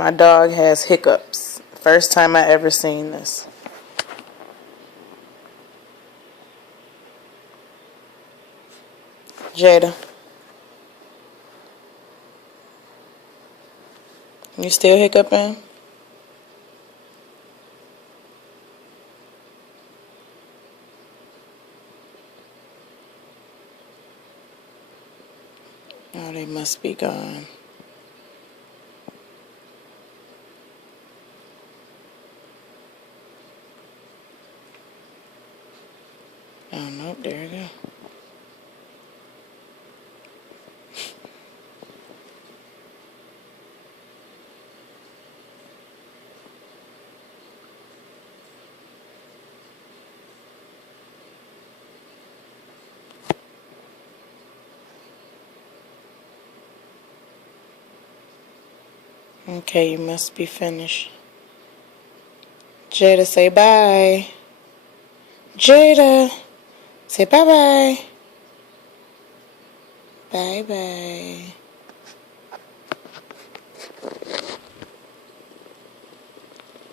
My dog has hiccups. First time I ever seen this. Jada, you still hiccuping? Oh, they must be gone. Oh, nope, there you go. Okay, you must be finished. Jada, say bye. Jada, say bye-bye. Bye-bye.